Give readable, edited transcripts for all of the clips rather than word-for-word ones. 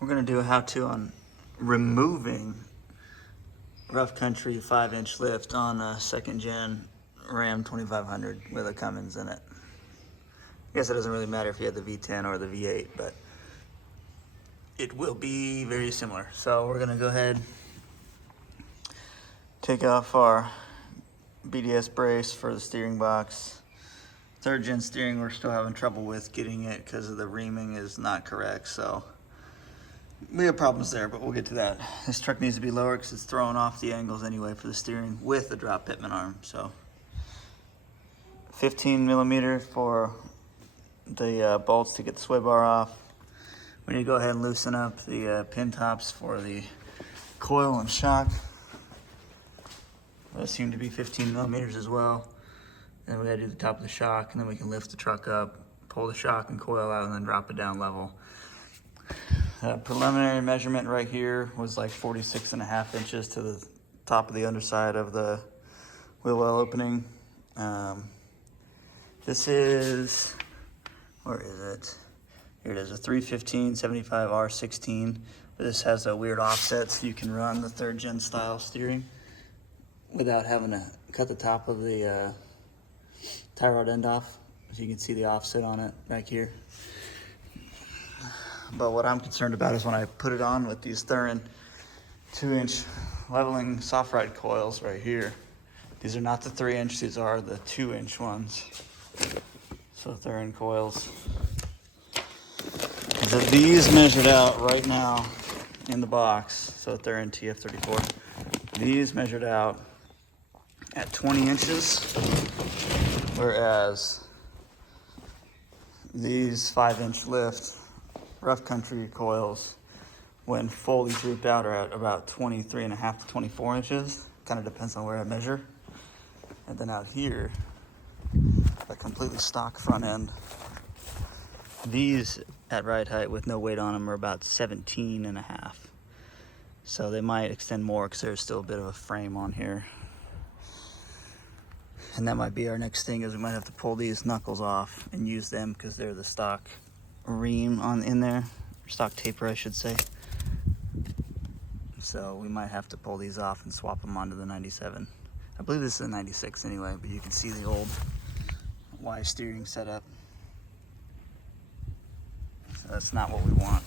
We're gonna do a how-to on removing rough country 5-inch lift on a second gen Ram 2500 with a Cummins in it. I guess it doesn't really matter if you had the V10 or the V8, but it will be very similar. So we're gonna go ahead, take off our BDS brace for the steering box. Third gen steering, we're still having trouble with getting it because of the reaming is not correct. So we have problems there, but we'll get to that. This truck needs to be lower because it's throwing off the angles anyway for the steering with the drop pitman arm. So 15 millimeter for the bolts to get the sway bar off. We need to go ahead and loosen up the pin tops for the coil and shock. Those seem to be 15 millimeters as well. And then we gotta do the top of the shock, and then we can lift the truck up, pull the shock and coil out, and then drop it down level. Preliminary measurement right here was like 46.5 inches to the top of the underside of the wheel well opening. This is, where is it? Here it is, a 315/75 R16. This has a weird offset so you can run the third gen style steering without having to cut the top of the tie rod end off. So you can see the offset on it back here. But what I'm concerned about is when I put it on with these Thurin 2-inch leveling soft ride coils right here. These are not the 3-inch, these are the 2-inch ones. So Thurin coils. So these measured out right now in the box. So Thurin TF34. These measured out at 20 inches, whereas these 5-inch lift rough country coils, when fully drooped out, are at about 23.5 to 24 inches. Kind of depends on where I measure. And then out here, a completely stock front end. These at ride height with no weight on them are about 17.5. So they might extend more because there's still a bit of a frame on here. And that might be our next thing, is we might have to pull these knuckles off and use them because they're the stock ream on in there, or stock taper I should say. So we might have to pull these off and swap them onto the 97. I believe this is a 96 anyway, but you can see the old Y steering setup. So that's not what we want.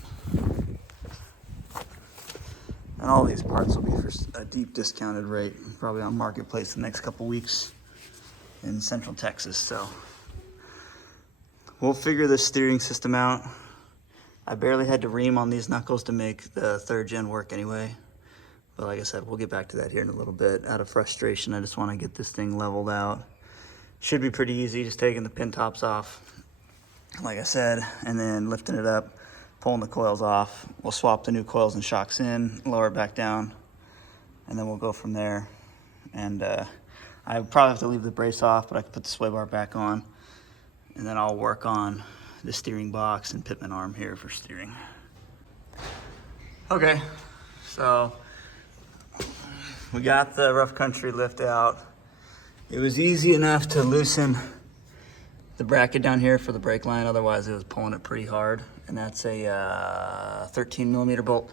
And all these parts will be for a deep discounted rate, probably on Marketplace the next couple weeks in Central Texas. So we'll figure this steering system out. I barely had to ream on these knuckles to make the third gen work anyway. But like I said, we'll get back to that here in a little bit. Out of frustration, I just want to get this thing leveled out. Should be pretty easy, just taking the pin tops off, like I said, and then lifting it up, pulling the coils off. We'll swap the new coils and shocks in, lower it back down, and then we'll go from there. And I probably have to leave the brace off, but I can put the sway bar back on. And then I'll work on the steering box and pitman arm here for steering. Okay, so we got the rough country lift out. It was easy enough to loosen the bracket down here for the brake line, otherwise it was pulling it pretty hard. And that's a 13 millimeter bolt.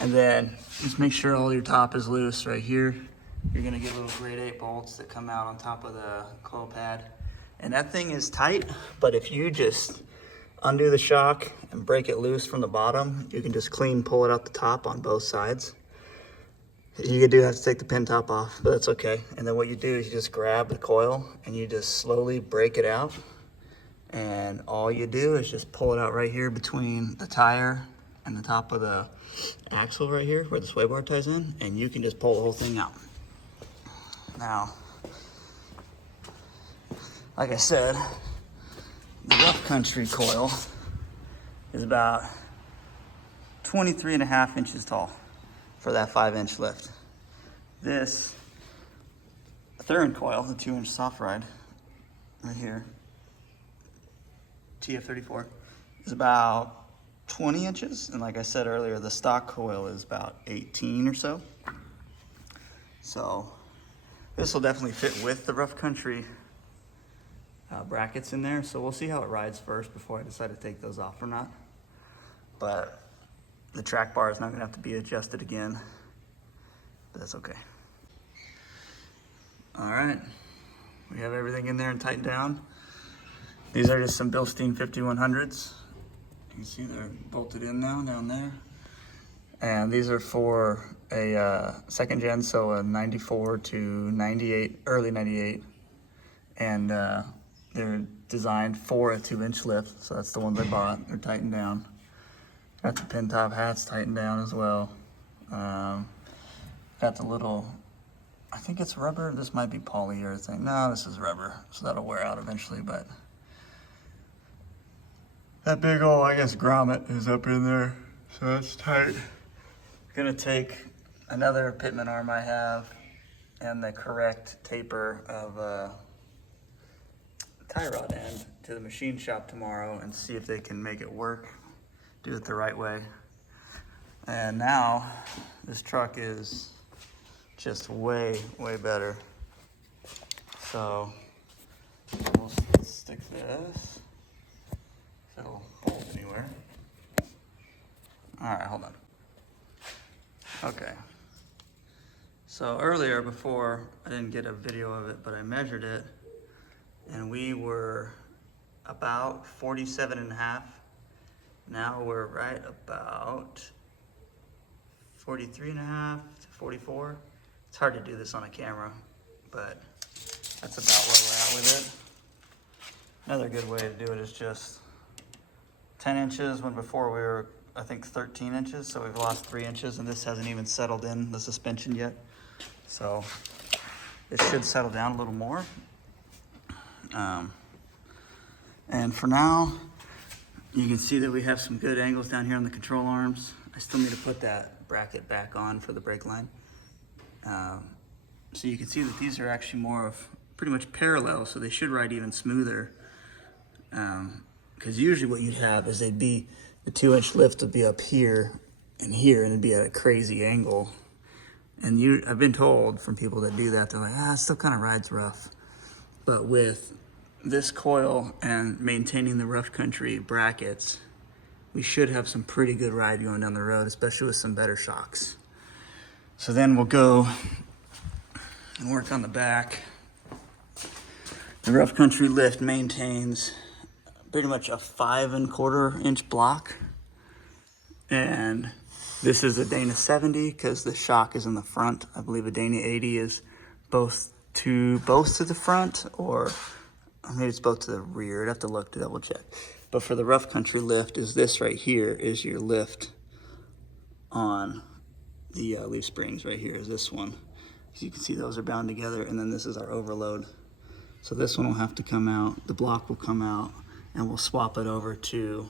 And then just make sure all your top is loose right here. You're gonna get little grade 8 bolts that come out on top of the coil pad. And that thing is tight, but if you just undo the shock and break it loose from the bottom, you can just clean pull it out the top on both sides. You do have to take the pin top off, but that's okay. And then what you do is you just grab the coil and you just slowly break it out. And all you do is just pull it out right here between the tire and the top of the axle right here where the sway bar ties in, and you can just pull the whole thing out. Now, like I said, the rough country coil is about 23.5 inches tall for that 5-inch lift. This Thurin coil, the 2-inch soft ride right here, TF34, is about 20 inches. And like I said earlier, the stock coil is about 18 or so. So this will definitely fit with the rough country brackets in there. So we'll see how it rides first before I decide to take those off or not. But the track bar is not gonna have to be adjusted again, but that's okay. All right, we have everything in there and tightened down. These are just some Bilstein 5100s. You can see they're bolted in now down there. And these are for a second gen, so a 94 to 98, early 98. And they're designed for a 2-inch lift, so that's the ones I bought. They're tightened down. Got the pin top hats tightened down as well. Got the little, I think it's rubber. This might be polyurethane. No, this is rubber, so that'll wear out eventually, but that big old, I guess, grommet is up in there, so that's tight. Gonna take another pitman arm I have and the correct taper of tie rod end to the machine shop tomorrow and see if they can make it work, do it the right way. And now this truck is just way, way better. So we'll stick this. It'll hold anywhere. All right, hold on. Okay. So earlier, before, I didn't get a video of it, but I measured it, and we were about 47.5. Now we're right about 43.5 to 44. It's hard to do this on a camera, but that's about where we're at with it. Another good way to do it is just 10 inches, when before we were, I think, 13 inches, so we've lost 3 inches, and this hasn't even settled in the suspension yet. So it should settle down a little more. And for now, you can see that we have some good angles down here on the control arms. I still need to put that bracket back on for the brake line. So you can see that these are actually more of pretty much parallel, so they should ride even smoother. Because usually what you'd have is they'd be, the 2-inch lift would be up here, and it'd be at a crazy angle. And I've been told from people that do that, they're like, it still kind of rides rough. But with this coil and maintaining the rough country brackets, we should have some pretty good ride going down the road, especially with some better shocks. So then we'll go and work on the back. The rough country lift maintains pretty much a 5 1/4 inch block. And this is a Dana 70 because the shock is in the front. I believe a Dana 80 is both to the front, or maybe it's both to the rear. I'd have to look to double check. But for the rough country lift, is this right here is your lift on the leaf springs. Right here is this one. As you can see, those are bound together, and then this is our overload. So this one will have to come out, the block will come out, and we'll swap it over to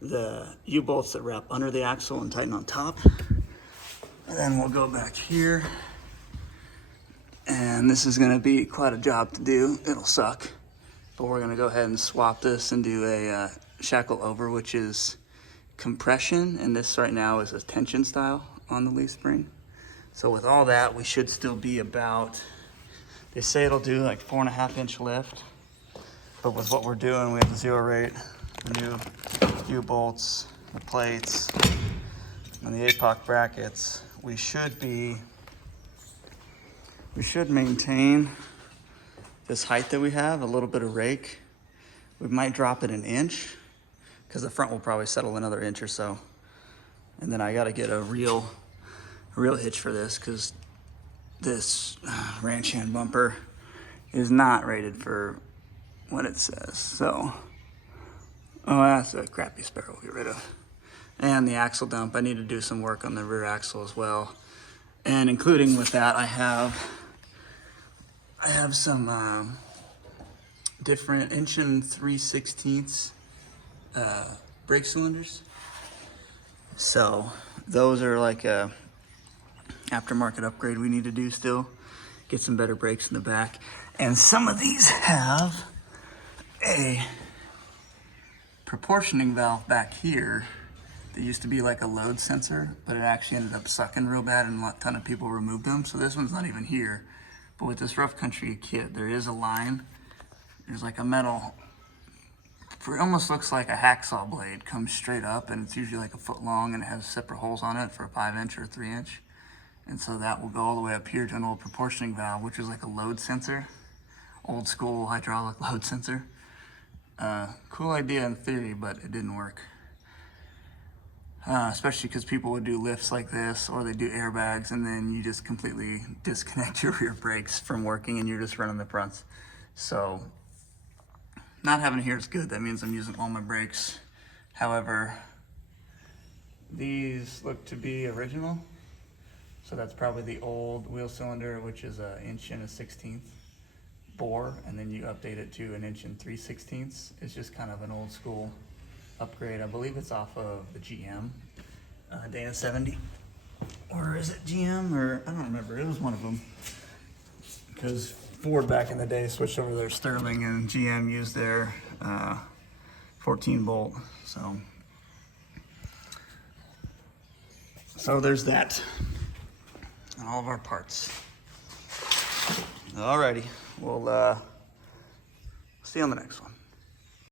the U-bolts that wrap under the axle and tighten on top. And then we'll go back here, and this is gonna be quite a job to do. It'll suck, but we're gonna go ahead and swap this and do a shackle over, which is compression, and this right now is a tension style on the leaf spring. So with all that, we should still be about, they say it'll do like 4.5 inch lift, but with what we're doing, we have the zero rate, the new U-bolts, the plates, and the APOC brackets. We should maintain this height that we have, a little bit of rake. We might drop it an inch, because the front will probably settle another inch or so. And then I gotta get a real hitch for this, because this ranch hand bumper is not rated for what it says. So, oh, that's a crappy spare we'll get rid of. And the axle dump, I need to do some work on the rear axle as well. And including with that, I have some different 1 3/16 brake cylinders. So those are like a aftermarket upgrade we need to do still. Get some better brakes in the back. And some of these have a proportioning valve back here that used to be like a load sensor, but it actually ended up sucking real bad, and a ton of people removed them. So this one's not even here. But with this rough country kit, there is a line. There's like a metal it almost looks like a hacksaw blade, comes straight up, and it's usually like a foot long, and it has separate holes on it for a 5-inch or a 3-inch. And so that will go all the way up here to an old proportioning valve, which is like a load sensor, old school hydraulic load sensor. Cool idea in theory, but it didn't work. Especially because people would do lifts like this, or they do airbags, and then you just completely disconnect your rear brakes from working and you're just running the fronts. So not having it here is good. That means I'm using all my brakes. However, these look to be original. So that's probably the old wheel cylinder, which is 1 inch and a 1/16 bore, and then you update it to 1 inch and 3/16. It's just kind of an old school upgrade. I believe it's off of the GM Dana 70, or is it GM, or I don't remember. It was one of them, because Ford back in the day switched over their Sterling, and GM used their 14 bolt. So there's that, and all of our parts. Alrighty, we'll see you on the next one.